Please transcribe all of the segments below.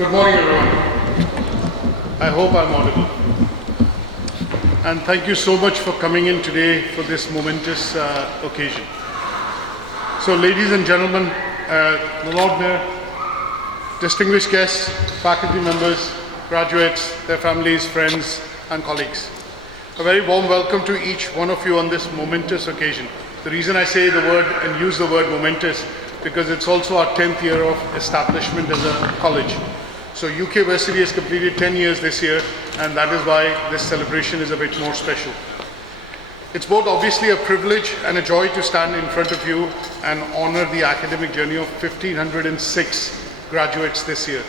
Good morning, everyone. I hope I'm audible. And thank you so much for coming in today for this momentous occasion. So, ladies and gentlemen, the Lord Mayor, distinguished guests, faculty members, graduates, their families, friends, and colleagues. A very warm welcome to each one of you on this momentous occasion. The reason I say the word and use the word momentous because it's also our 10th year of establishment as a college. So UK VERSITY has completed 10 years this year, and that is why this celebration is a bit more special. It's both obviously a privilege and a joy to stand in front of you and honor the academic journey of 1,506 graduates this year.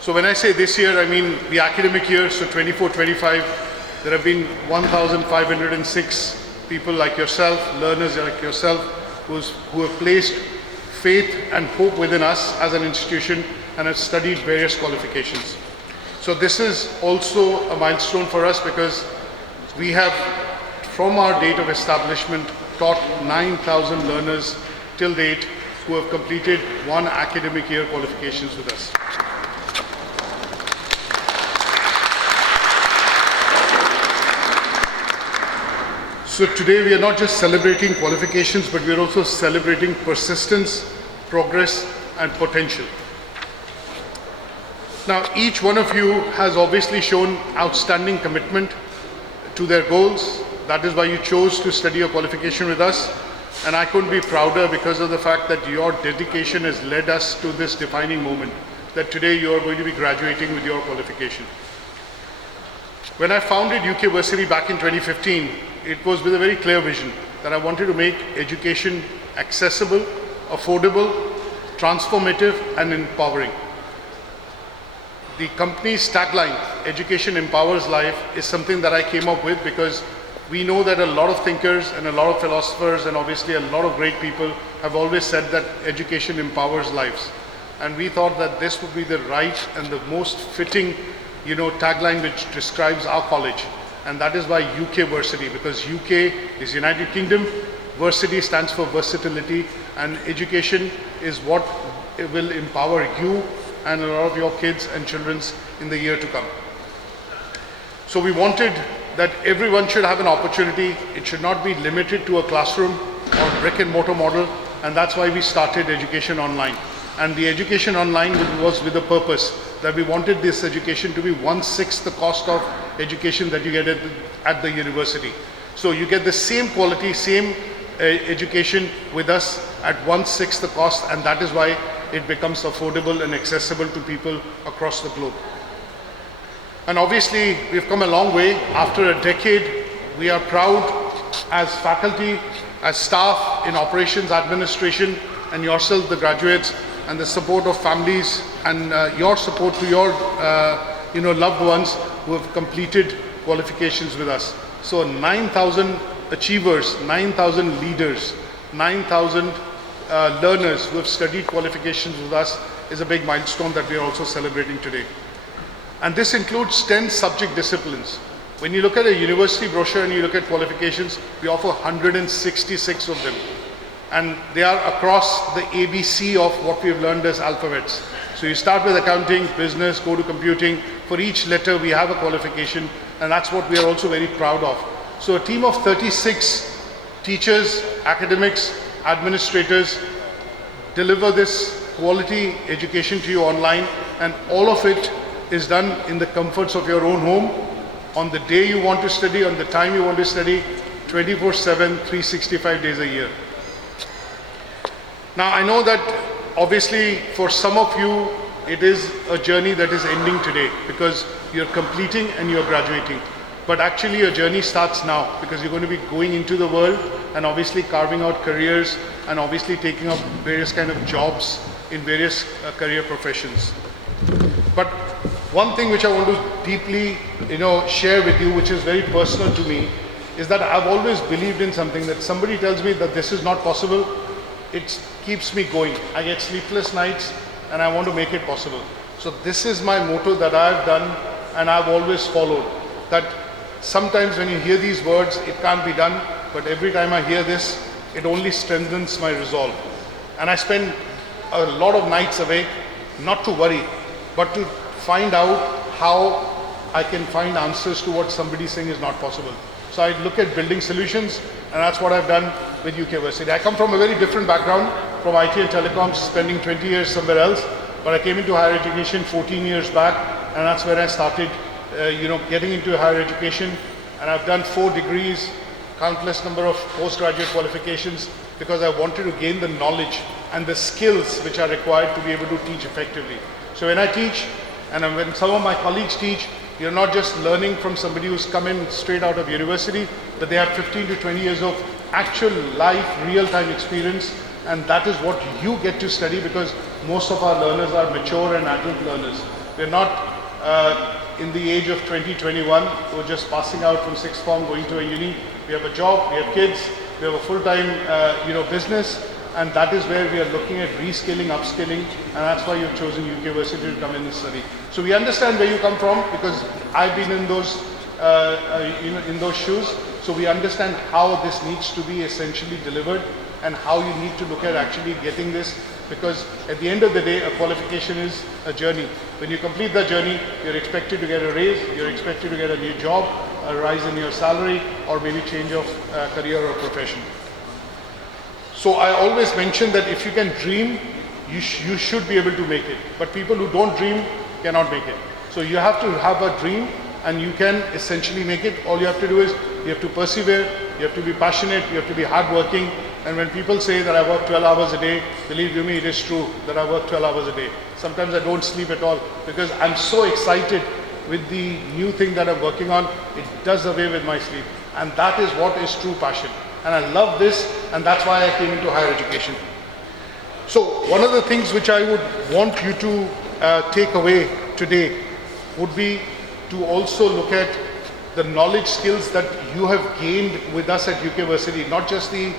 So when I say this year, I mean the academic year, so 24-25, there have been 1,506 people like yourself, learners like yourself, who have placed faith and hope within us as an institution and have studied various qualifications. So this is also a milestone for us because we have, from our date of establishment, taught 9,000 learners till date who have completed one academic year qualifications with us. So today we are not just celebrating qualifications, but we are also celebrating persistence, progress, and potential. Now, each one of you has obviously shown outstanding commitment to their goals. That is why you chose to study your qualification with us. And I couldn't be prouder because of the fact that your dedication has led us to this defining moment, that today you are going to be graduating with your qualification. When I founded UK VERSITY back in 2015, it was with a very clear vision that I wanted to make education accessible, affordable, transformative, and empowering. The company's tagline, Education Empowers Life, is something that I came up with because we know that a lot of thinkers and a lot of philosophers and obviously a lot of great people have always said that education empowers lives. And we thought that this would be the right and the most fitting, tagline which describes our college. And that is why UK VERSITY, because UK is United Kingdom, VERSITY stands for versatility, and education is what will empower you and a lot of your kids and children in the year to come. So we wanted that everyone should have an opportunity. It should not be limited to a classroom or brick and mortar model, and that's why we started Education Online. And the Education Online was with a purpose that we wanted this education to be 1/6 the cost of education that you get at the university. So you get the same quality, same education with us at 1/6 the cost, and that is why it becomes affordable and accessible to people across the globe. And obviously, we've come a long way. After a decade, we are proud as faculty, as staff in operations, administration, and yourself, the graduates, and the support of families, and your support to your loved ones who have completed qualifications with us. So 9,000 achievers, 9,000 leaders, 9,000 learners who have studied qualifications with us is a big milestone that we are also celebrating today. And this includes 10 subject disciplines. When you look at a university brochure and you look at qualifications, we offer 166 of them. And they are across the ABC of what we've learned as alphabets. So you start with accounting, business, go to computing. For each letter, we have a qualification, and that's what we are also very proud of. So a team of 36 teachers, academics, administrators deliver this quality education to you online, and all of it is done in the comforts of your own home, on the day you want to study, on the time you want to study, 24/7, 365 days a year. Now, I know that obviously for some of you, it is a journey that is ending today because you're completing and you're graduating. But actually your journey starts now because you're going to be going into the world and obviously carving out careers and obviously taking up various kind of jobs in various career professions. But one thing which I want to deeply, share with you, which is very personal to me, is that I've always believed in something that somebody tells me that this is not possible, it keeps me going. I get sleepless nights and I want to make it possible. So this is my motto that I've done and I've always followed. That sometimes when you hear these words, it can't be done, but every time I hear this, it only strengthens my resolve. And I spend a lot of nights awake, not to worry, but to find out how I can find answers to what somebody's saying is not possible. So I look at building solutions, and that's what I've done with UK VERSITY. I come from a very different background, from IT and telecoms, spending 20 years somewhere else, but I came into higher education 14 years back, and that's where I started, getting into higher education. And I've done 4 degrees, countless number of postgraduate qualifications, because I wanted to gain the knowledge and the skills which are required to be able to teach effectively. So when I teach, and when some of my colleagues teach, you're not just learning from somebody who's come in straight out of university, but they have 15 to 20 years of actual life, real-time experience, and that is what you get to study, because most of our learners are mature and adult learners. They're not in the age of 20, 21, who are just passing out from sixth form, going to a uni. We have a job, we have kids, we have a full-time business, and that is where we are looking at reskilling, upskilling, and that's why you've chosen UK VERSITY to come in and study. So we understand where you come from, because I've been in those, in those shoes. So we understand how this needs to be essentially delivered, and how you need to look at actually getting this, because at the end of the day, a qualification is a journey. When you complete that journey, you're expected to get a raise, you're expected to get a new job, a rise in your salary, or maybe change of career or profession. So I always mention that if you can dream, you should be able to make it. But people who don't dream cannot make it. So you have to have a dream, and you can essentially make it. All you have to do is, you have to persevere, you have to be passionate, you have to be hardworking. And when people say that I work 12 hours a day, believe you me, it is true that I work 12 hours a day. Sometimes I don't sleep at all, because I'm so excited with the new thing that I'm working on. It does away with my sleep. And that is what is true passion. And I love this, and that's why I came into higher education. So one of the things which I would want you to take away today would be to also look at the knowledge skills that you have gained with us at UK VERSITY, not just the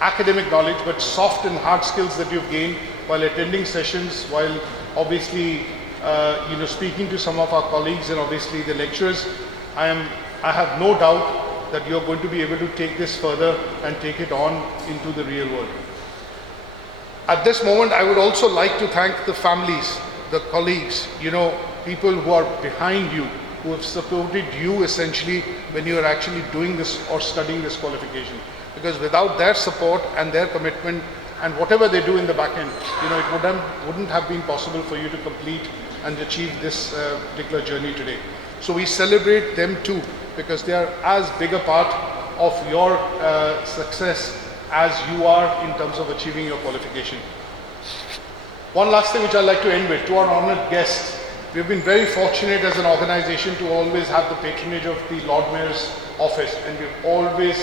academic knowledge, but soft and hard skills that you've gained while attending sessions, while obviously speaking to some of our colleagues and obviously the lecturers. I have no doubt that you're going to be able to take this further and take it on into the real world. At this moment, I would also like to thank the families, the colleagues, people who are behind you, who have supported you essentially when you are actually doing this or studying this qualification. Because without their support and their commitment and whatever they do in the back end, it wouldn't have been possible for you to complete and achieve this particular journey today. So we celebrate them too, because they are as big a part of your success as you are in terms of achieving your qualification. One last thing which I'd like to end with, to our honored guests. We've been very fortunate as an organization to always have the patronage of the Lord Mayor's office, and we've always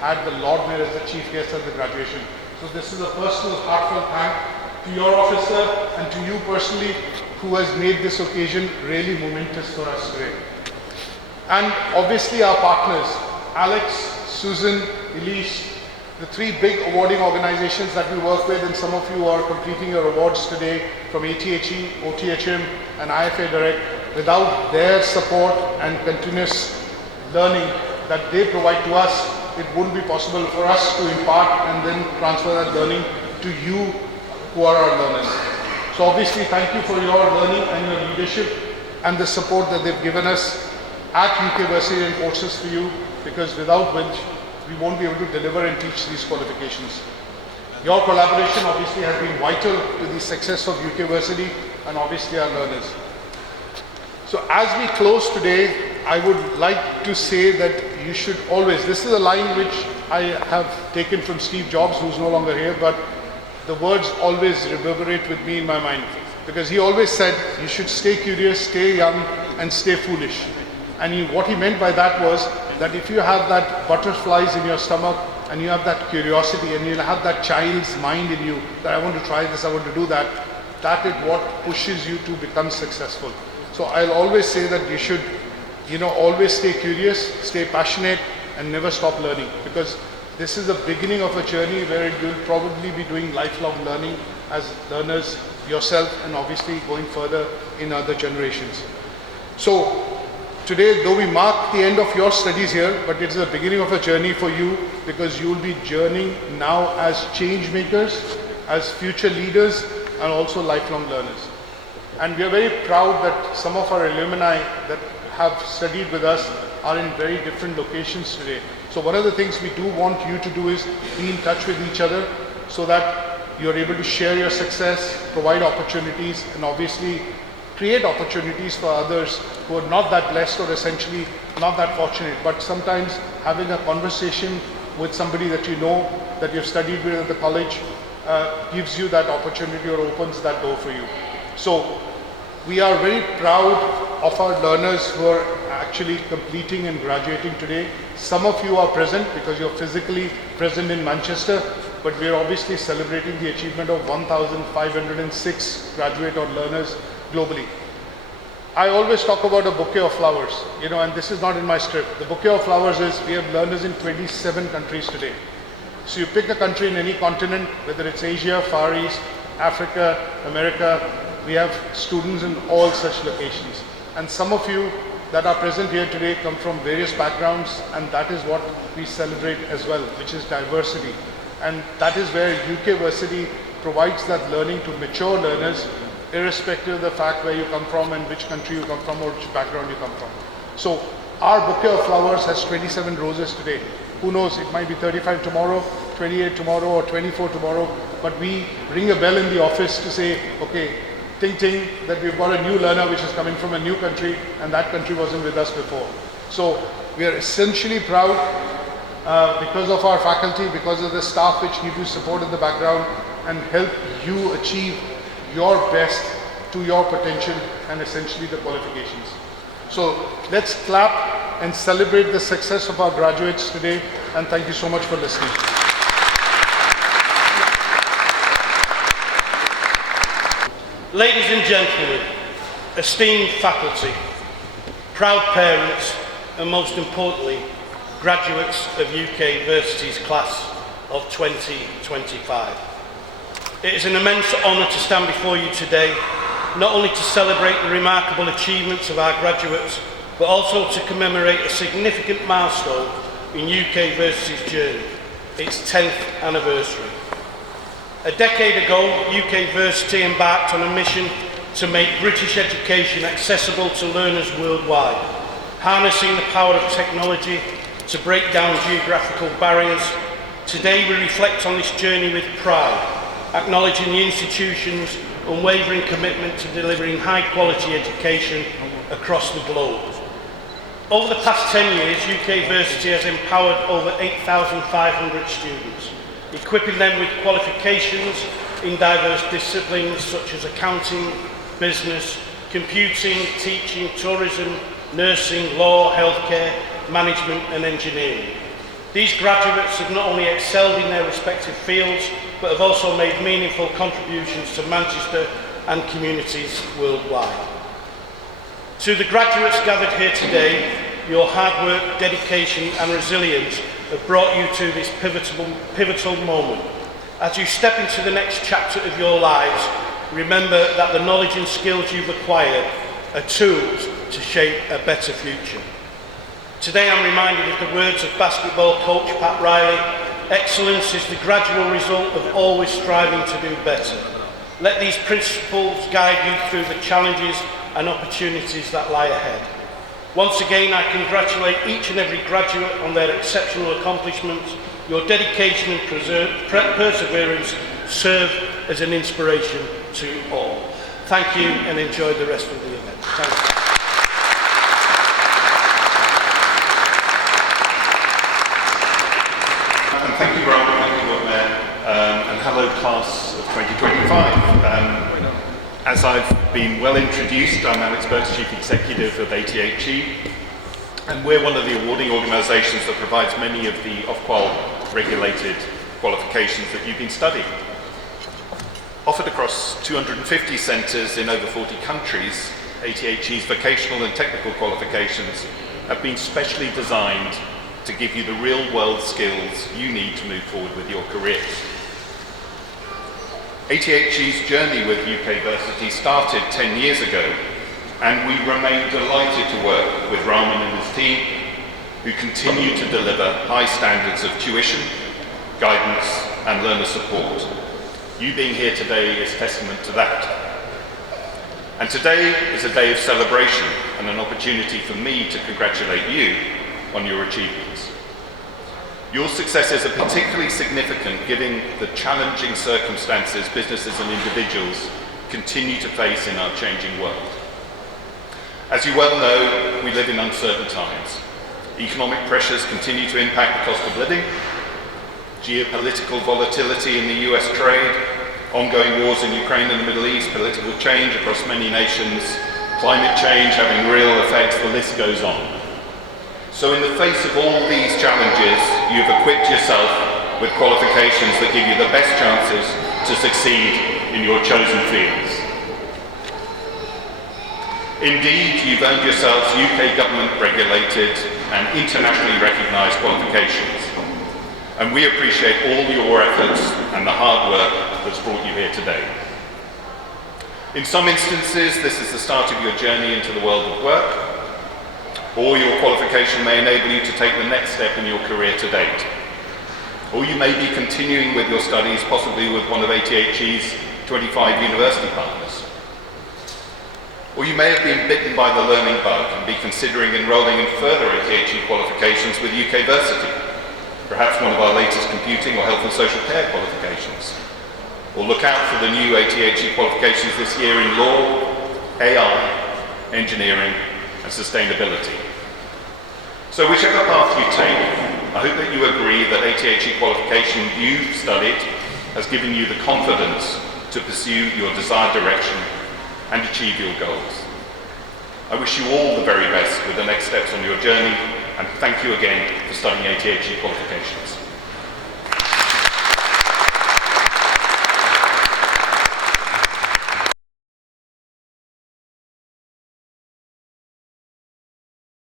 had the Lord Mayor as the chief guest at the graduation. So this is a personal heartfelt thank to your officer and to you personally, who has made this occasion really momentous for us today. And obviously our partners, Alex, Susan, Elise, the 3 big awarding organizations that we work with, and some of you are completing your awards today from ATHE, OTHM and IFA Direct. Without their support and continuous learning that they provide to us, it wouldn't be possible for us to impart and then transfer that learning to you who are our learners. So obviously thank you for your learning and your leadership and the support that they've given us at UK VERSITY and courses for you, because without which we won't be able to deliver and teach these qualifications. Your collaboration obviously has been vital to the success of UK VERSITY and obviously our learners. So as we close today, I would like to say that you should always, this is a line which I have taken from Steve Jobs, who's no longer here, but the words always reverberate with me in my mind, because he always said you should stay curious, stay young and stay foolish. And what he meant by that was that if you have that butterflies in your stomach and you have that curiosity and you have that child's mind in you that I want to try this, I want to do that, that is what pushes you to become successful. So I'll always say that you should, always stay curious, stay passionate and never stop learning, because this is the beginning of a journey where you'll probably be doing lifelong learning as learners yourself and obviously going further in other generations. So today, though we mark the end of your studies here, but it's the beginning of a journey for you, because you will be journeying now as change makers, as future leaders, and also lifelong learners. And we are very proud that some of our alumni that have studied with us are in very different locations today. So one of the things we do want you to do is be in touch with each other so that you're able to share your success, provide opportunities, and obviously create opportunities for others who are not that blessed or essentially not that fortunate. But sometimes having a conversation with somebody that you know, that you've studied with at the college, gives you that opportunity or opens that door for you. So we are very proud of our learners who are actually completing and graduating today. Some of you are present because you're physically present in Manchester, but we are obviously celebrating the achievement of 1,506 graduate or learners globally. I always talk about a bouquet of flowers, and this is not in my script. The bouquet of flowers is we have learners in 27 countries today. So you pick a country in any continent, whether it's Asia, Far East, Africa, America, we have students in all such locations. And some of you that are present here today come from various backgrounds, and that is what we celebrate as well, which is diversity. And that is where UK VERSITY provides that learning to mature learners, irrespective of the fact where you come from and which country you come from or which background you come from. So our bouquet of flowers has 27 roses today. Who knows, it might be 35 tomorrow, 28 tomorrow, or 24 tomorrow, but we ring a bell in the office to say, okay, ting ting, that we've got a new learner which is coming from a new country, and that country wasn't with us before. So we are essentially proud because of our faculty, because of the staff which give you support in the background and help you achieve your best to your potential and essentially the qualifications. So let's clap and celebrate the success of our graduates today, and thank you so much for listening. Ladies and gentlemen, esteemed faculty, proud parents, and most importantly, graduates of UK VERSITY's class of 2025. It is an immense honour to stand before you today, not only to celebrate the remarkable achievements of our graduates, but also to commemorate a significant milestone in UK VERSITY's journey, its 10th anniversary. A decade ago, UK VERSITY embarked on a mission to make British education accessible to learners worldwide, harnessing the power of technology to break down geographical barriers. Today we reflect on this journey with pride, acknowledging the institution's unwavering commitment to delivering high-quality education across the globe. Over the past 10 years, UK VERSITY has empowered over 8,500 students, equipping them with qualifications in diverse disciplines such as accounting, business, computing, teaching, tourism, nursing, law, healthcare, management and engineering. These graduates have not only excelled in their respective fields, but have also made meaningful contributions to Manchester and communities worldwide. To the graduates gathered here today, your hard work, dedication and resilience have brought you to this pivotal moment. As you step into the next chapter of your lives, remember that the knowledge and skills you've acquired are tools to shape a better future. Today I'm reminded of the words of basketball coach Pat Riley: excellence is the gradual result of always striving to do better. Let these principles guide you through the challenges and opportunities that lie ahead. Once again, I congratulate each and every graduate on their exceptional accomplishments. Your dedication and perseverance serve as an inspiration to all. Thank you and enjoy the rest of the event. Thank you. And thank you, Brian. Thank you, Lord Mayor. And hello, class of 2025. As I've been well introduced, I'm Alex Burks, Chief Executive of ATHE, and we're one of the awarding organisations that provides many of the Ofqual regulated qualifications that you've been studying. Offered across 250 centres in over 40 countries, ATHE's vocational and technical qualifications have been specially designed to give you the real-world skills you need to move forward with your careers. ATHE's journey with UK VERSITY started 10 years ago, and we remain delighted to work with Rahman and his team, who continue to deliver high standards of tuition, guidance and learner support. You being here today is testament to that. And today is a day of celebration and an opportunity for me to congratulate you on your achievements. Your successes are particularly significant given the challenging circumstances businesses and individuals continue to face in our changing world. As you well know, we live in uncertain times. Economic pressures continue to impact the cost of living, geopolitical volatility in the US trade, ongoing wars in Ukraine and the Middle East, political change across many nations, climate change having real effects, the list goes on. So in the face of all these challenges, you've equipped yourself with qualifications that give you the best chances to succeed in your chosen fields. Indeed, you've earned yourselves UK government regulated and internationally recognised qualifications. And we appreciate all your efforts and the hard work that's brought you here today. In some instances, this is the start of your journey into the world of work, or your qualification may enable you to take the next step in your career to date. Or you may be continuing with your studies, possibly with one of ATHE's 25 university partners. Or you may have been bitten by the learning bug and be considering enrolling in further ATHE qualifications with UK VERSITY. Perhaps one of our latest computing or health and social care qualifications. Or look out for the new ATHE qualifications this year in law, AI, engineering and sustainability. So whichever path you take, I hope that you agree that ATHE qualification you've studied has given you the confidence to pursue your desired direction and achieve your goals. I wish you all the very best with the next steps on your journey, and thank you again for studying ATHE qualifications.